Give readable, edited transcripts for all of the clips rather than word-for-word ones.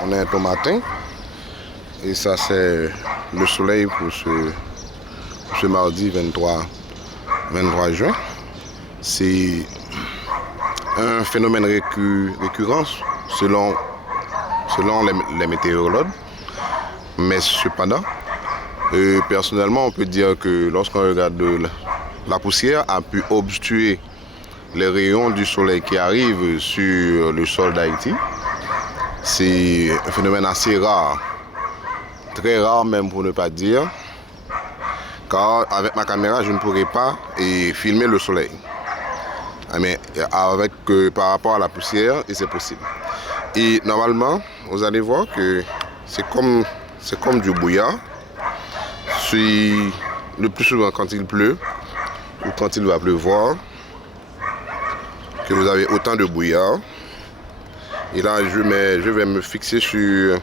On est au matin et ça c'est le soleil pour ce mardi 23 juin. C'est un phénomène récurrent selon les météorologues. Mais cependant, personnellement, on peut dire que lorsqu'on regarde la poussière a pu obstruer les rayons du soleil qui arrivent sur le sol d'Haïti. C'est un phénomène assez rare, très rare même pour ne pas dire, car avec ma caméra, je ne pourrais pas filmer le soleil. Mais par rapport à la poussière, et c'est possible. Et normalement, vous allez voir que c'est comme du brouillard. Le plus souvent quand il pleut ou quand il va pleuvoir, que vous avez autant de brouillard. Et là, je vais me fixer sur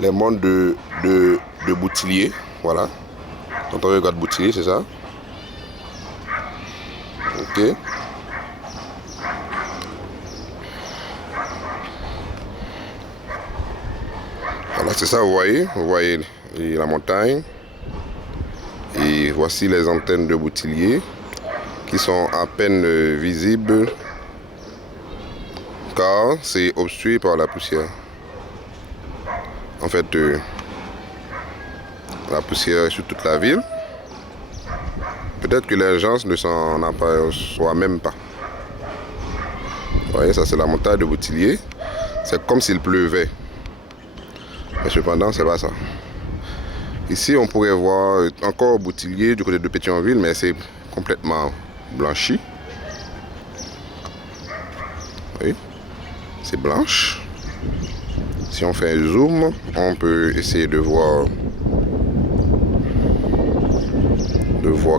les mondes de Boutillier. Voilà. Quand on regarde Boutillier, c'est ça. Ok. Voilà, c'est ça, vous voyez la montagne. Et voici les antennes de Boutillier qui sont à peine visibles car c'est obstrué par la poussière. En fait, la poussière est sur toute la ville. Peut-être que les gens ne s'en aperçoivent même pas. Vous voyez, ça c'est la montagne de Boutillier. C'est comme s'il pleuvait. Mais cependant, c'est pas ça. Ici, on pourrait voir encore Boutillier du côté de Pétionville, mais c'est complètement blanchi. Oui, c'est blanche. Si on fait un zoom, on peut essayer de voir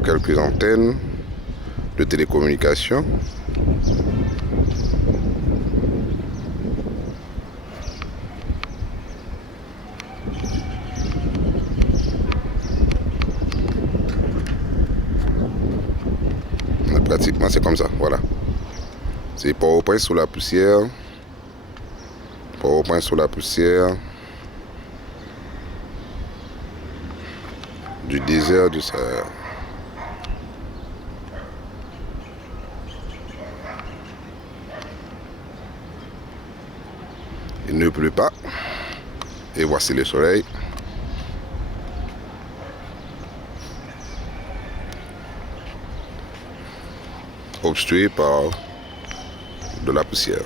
quelques antennes de télécommunication. Pratiquement c'est comme ça, voilà. C'est Port-au-Prince sous la poussière. Port-au-Prince sous la poussière. Du désert du Sahara. Il ne pleut pas. Et voici le soleil. Obstrué par de la poussière.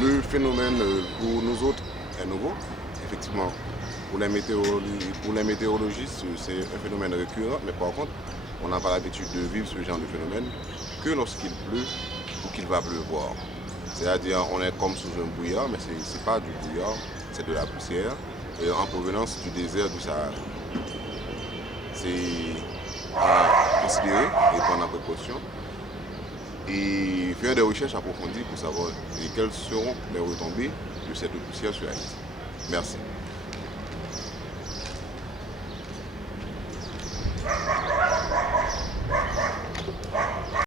Le phénomène pour nous autres est nouveau, effectivement. Pour les météorologistes, c'est un phénomène récurrent, mais par contre, on n'a pas l'habitude de vivre ce genre de phénomène que lorsqu'il pleut ou qu'il va pleuvoir. C'est-à-dire, on est comme sous un brouillard, mais ce n'est pas du brouillard, c'est de la poussière, et en provenance du désert du Sahara. C'est à considérer et prendre en précaution. Et faire des recherches approfondies pour savoir quelles seront les retombées de cette poussière sur Haïti. Merci.